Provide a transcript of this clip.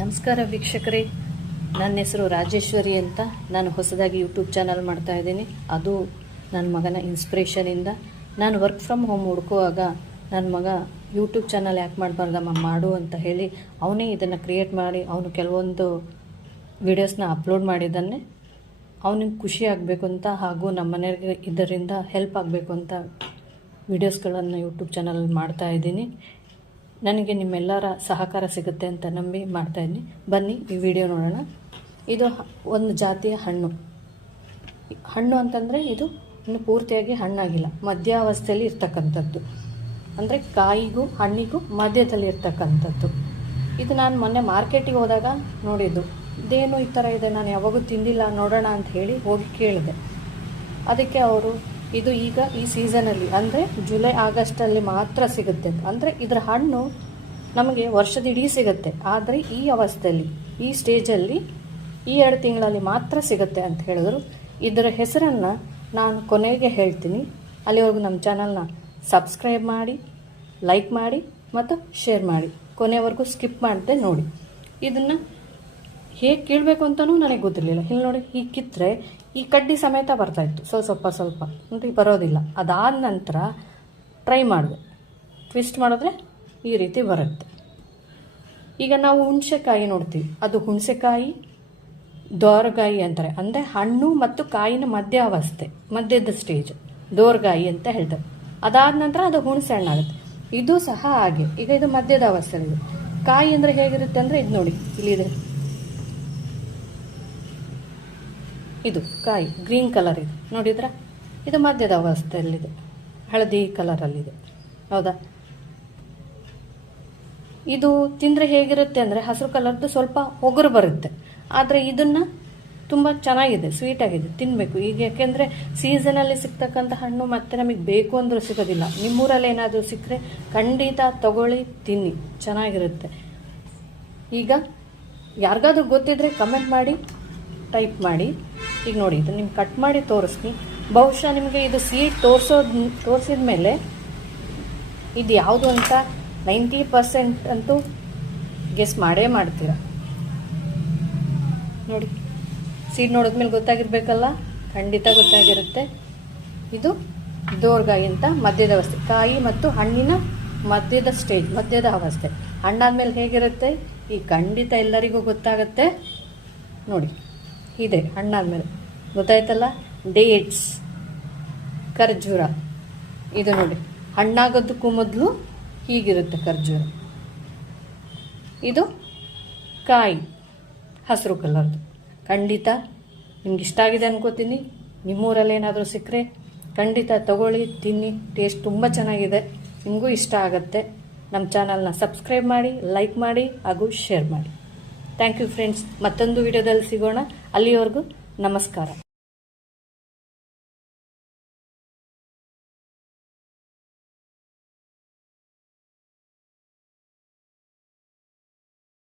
ನಮಸ್ಕಾರ ವೀಕ್ಷಕರೇ, ನನ್ನ ಹೆಸರು ರಾಜೇಶ್ವರಿ ಅಂತ. ನಾನು ಹೊಸದಾಗಿ ಯೂಟ್ಯೂಬ್ ಚಾನಲ್ ಮಾಡ್ತಾ ಇದ್ದೀನಿ. ಅದು ನನ್ನ ಮಗನ ಇನ್ಸ್ಪಿರೇಷನಿಂದ. ನಾನು ವರ್ಕ್ ಫ್ರಮ್ ಹೋಮ್ ಹುಡುಕುವಾಗ ನನ್ನ ಮಗ ಯೂಟ್ಯೂಬ್ ಚಾನಲ್ ಯಾಕೆ ಮಾಡಬಾರ್ದಮ್ಮ ಮಾಡು ಅಂತ ಹೇಳಿ ಅವನೇ ಇದನ್ನು ಕ್ರಿಯೇಟ್ ಮಾಡಿ ಅವನು ಕೆಲವೊಂದು ವಿಡಿಯೋಸ್ನ ಅಪ್ಲೋಡ್ ಮಾಡಿದ್ದಾನೆ. ಅವನಿಗೆ ಖುಷಿ ಆಗಬೇಕು ಅಂತ ಹಾಗೂ ನಮ್ಮ ಮನೆಯವರಿಗೆ ಇದರಿಂದ ಹೆಲ್ಪ್ ಆಗಬೇಕು ಅಂತ ವಿಡಿಯೋಸ್ಗಳನ್ನು ಯೂಟ್ಯೂಬ್ ಚಾನಲಲ್ಲಿ ಮಾಡ್ತಾಯಿದ್ದೀನಿ. ನನಗೆ ನಿಮ್ಮೆಲ್ಲರ ಸಹಕಾರ ಸಿಗುತ್ತೆ ಅಂತ ನಂಬಿ ಮಾಡ್ತಾಯಿದ್ದೀನಿ. ಬನ್ನಿ ಈ ವಿಡಿಯೋ ನೋಡೋಣ. ಇದು ಒಂದು ಜಾತಿಯ ಹಣ್ಣು ಅಂತಂದರೆ ಇದು ಇನ್ನು ಪೂರ್ತಿಯಾಗಿ ಹಣ್ಣಾಗಿಲ್ಲ, ಮಧ್ಯಾವಸ್ಥೆಯಲ್ಲಿ ಇರ್ತಕ್ಕಂಥದ್ದು. ಅಂದರೆ ಕಾಯಿಗೂ ಹಣ್ಣಿಗೂ ಮಧ್ಯದಲ್ಲಿ ಇರ್ತಕ್ಕಂಥದ್ದು. ಇದು ನಾನು ಮೊನ್ನೆ ಮಾರ್ಕೆಟಿಗೆ ಹೋದಾಗ ನೋಡಿದ್ದು. ಇದೇನು ಈ ಥರ ಇದೆ, ನಾನು ಯಾವಾಗೂ ತಿಂದಿಲ್ಲ, ನೋಡೋಣ ಅಂತ ಹೇಳಿ ಹೋಗಿ ಕೇಳಿದೆ. ಅದಕ್ಕೆ ಅವರು ಇದು ಈಗ ಈ ಸೀಸನಲ್ಲಿ ಅಂದರೆ ಜುಲೈ ಆಗಸ್ಟಲ್ಲಿ ಮಾತ್ರ ಸಿಗುತ್ತೆ. ಅಂದರೆ ಇದರ ಹಣ್ಣು ನಮಗೆ ವರ್ಷದಿಡೀ ಸಿಗುತ್ತೆ, ಆದರೆ ಈ ಅವಸ್ಥೆಯಲ್ಲಿ ಈ ಸ್ಟೇಜಲ್ಲಿ ಈ 2 ತಿಂಗಳಲ್ಲಿ ಮಾತ್ರ ಸಿಗುತ್ತೆ ಅಂತ ಹೇಳಿದ್ರು. ಇದರ ಹೆಸರನ್ನು ನಾನು ಕೊನೆಗೆ ಹೇಳ್ತೀನಿ. ಅಲ್ಲಿವರೆಗೂ ನಮ್ಮ ಚಾನಲ್ನ ಸಬ್ಸ್ಕ್ರೈಬ್ ಮಾಡಿ, ಲೈಕ್ ಮಾಡಿ ಮತ್ತು ಶೇರ್ ಮಾಡಿ. ಕೊನೆವರೆಗೂ ಸ್ಕಿಪ್ ಮಾಡದೆ ನೋಡಿ. ಇದನ್ನು ಹೇಗೆ ಕೀಳಬೇಕು ಅಂತಲೂ ನನಗೆ ಗೊತ್ತಿರಲಿಲ್ಲ. ಇಲ್ಲಿ ನೋಡಿ, ಹೀಗೆ ಕಿತ್ತರೆ ಈ ಕಡ್ಡಿ ಸಮೇತ ಬರ್ತಾಯಿತ್ತು, ಸ್ವಲ್ಪ ನೋಡಿ ಬರೋದಿಲ್ಲ. ಅದಾದ ನಂತರ ಟ್ರೈ ಮಾಡಿದೆ, ಟ್ವಿಸ್ಟ್ ಮಾಡಿದ್ರೆ ಈ ರೀತಿ ಬರುತ್ತೆ. ಈಗ ನಾವು ಹುಣಸೆಕಾಯಿ ನೋಡ್ತೀವಿ, ಅದು ಹುಣಸೆಕಾಯಿ ದೋರಗಾಯಿ ಅಂತಾರೆ. ಅಂದರೆ ಹಣ್ಣು ಮತ್ತು ಕಾಯಿನ ಮಧ್ಯದ ಸ್ಟೇಜ್ ದೋರಗಾಯಿ ಅಂತ ಹೇಳ್ತಾರೆ. ಅದಾದ ನಂತರ ಅದು ಹುಣಸೆ ಹಣ್ಣಾಗುತ್ತೆ. ಇದು ಸಹ ಹಾಗೆ. ಈಗ ಇದು ಮಧ್ಯದ ಅವಸ್ಥೆಯಲ್ಲಿದೆ. ಕಾಯಿ ಅಂದರೆ ಹೇಗಿರುತ್ತೆ ಅಂದರೆ ಇದು ನೋಡಿ, ಇಲ್ಲಿದೆ, ಇದು ಕಾಯಿ ಗ್ರೀನ್ ಕಲರ್ ಇದೆ ನೋಡಿದ್ರೆ, ಇದು ಮಧ್ಯದ ಅವಸ್ಥೆಯಲ್ಲಿದೆ, ಹಳದಿ ಕಲರಲ್ಲಿದೆ. ಹೌದಾ? ಇದು ತಿಂದರೆ ಹೇಗಿರುತ್ತೆ ಅಂದರೆ ಹಸಿರು ಕಲರ್ದು ಸ್ವಲ್ಪ ಒಗರು ಬರುತ್ತೆ. ಆದರೆ ಇದನ್ನು ತುಂಬ ಚೆನ್ನಾಗಿದೆ, ಸ್ವೀಟಾಗಿದೆ, ತಿನ್ನಬೇಕು. ಈಗ ಯಾಕೆಂದರೆ ಸೀಸನಲ್ಲಿ ಸಿಗ್ತಕ್ಕಂಥ ಹಣ್ಣು ಮತ್ತೆ ನಮಗೆ ಬೇಕು ಅಂದರೂ ಸಿಗೋದಿಲ್ಲ. ನಿಮ್ಮೂರಲ್ಲಿ ಏನಾದರೂ ಸಿಕ್ಕರೆ ಖಂಡಿತ ತಗೊಳ್ಳಿ, ತಿನ್ನಿ, ಚೆನ್ನಾಗಿರುತ್ತೆ. ಈಗ ಯಾರಿಗಾದ್ರೂ ಗೊತ್ತಿದ್ರೆ ಕಮೆಂಟ್ ಮಾಡಿ, ಟೈಪ್ ಮಾಡಿ. ಈಗ ನೋಡಿ, ಇದು ನಿಮ್ಗೆ ಕಟ್ ಮಾಡಿ ತೋರಿಸ್ತೀನಿ. ಬಹುಶಃ ನಿಮಗೆ ಇದು ಸೀಡ್ ತೋರಿಸಿದ ಮೇಲೆ ಇದು ಯಾವುದು ಅಂತ 90% ಅಂತೂ ಗೆಸ್ ಮಾಡೇ ಮಾಡ್ತೀರ. ನೋಡಿ, ಸೀಡ್ ನೋಡಿದ್ಮೇಲೆ ಗೊತ್ತಾಗಿರ್ಬೇಕಲ್ಲ, ಖಂಡಿತ ಗೊತ್ತಾಗಿರುತ್ತೆ. ಇದು ದೋರ್ಗಾಯಿ ಅಂತ ಮಧ್ಯದ ಅವಸ್ಥೆ, ಕಾಯಿ ಮತ್ತು ಹಣ್ಣಿನ ಮಧ್ಯದ ಅವಸ್ಥೆ. ಹಣ್ಣಾದ್ಮೇಲೆ ಹೇಗಿರುತ್ತೆ ಈ ಖಂಡಿತ ಎಲ್ಲರಿಗೂ ಗೊತ್ತಾಗುತ್ತೆ. ನೋಡಿ, ಇದೆ ಹಣ್ಣಾದ್ಮೇಲೆ ಗೊತ್ತಾಯ್ತಲ್ಲ. ಡೇಟ್ಸ್, ಖರ್ಜೂರ, ಇದು ನೋಡಿ ಹಣ್ಣಾಗೋದಕ್ಕೂ ಮೊದಲು ಹೀಗಿರುತ್ತೆ ಖರ್ಜೂರ. ಇದು ಕಾಯಿ ಹಸಿರು ಕಲರ್ದು. ಖಂಡಿತ ನಿಮ್ಗೆ ಇಷ್ಟ ಆಗಿದೆ ಅನ್ಕೋತೀನಿ. ನಿಮ್ಮೂರಲ್ಲಿ ಏನಾದರೂ ಸಿಕ್ಕರೆ ಖಂಡಿತ ತಗೊಳ್ಳಿ, ತಿನ್ನಿ. ಟೇಸ್ಟ್ ತುಂಬ ಚೆನ್ನಾಗಿದೆ, ನಿಮಗೂ ಇಷ್ಟ ಆಗುತ್ತೆ. ನಮ್ಮ ಚಾನಲ್ನ ಸಬ್ಸ್ಕ್ರೈಬ್ ಮಾಡಿ, ಲೈಕ್ ಮಾಡಿ ಹಾಗೂ ಶೇರ್ ಮಾಡಿ. Thank you friends. ಮತ್ತೊಂದು ವಿಡಿಯೋದಲ್ಲಿ ಸಿಗೋಣ. ಅಲ್ಲಿವರೆಗೂ ನಮಸ್ಕಾರ.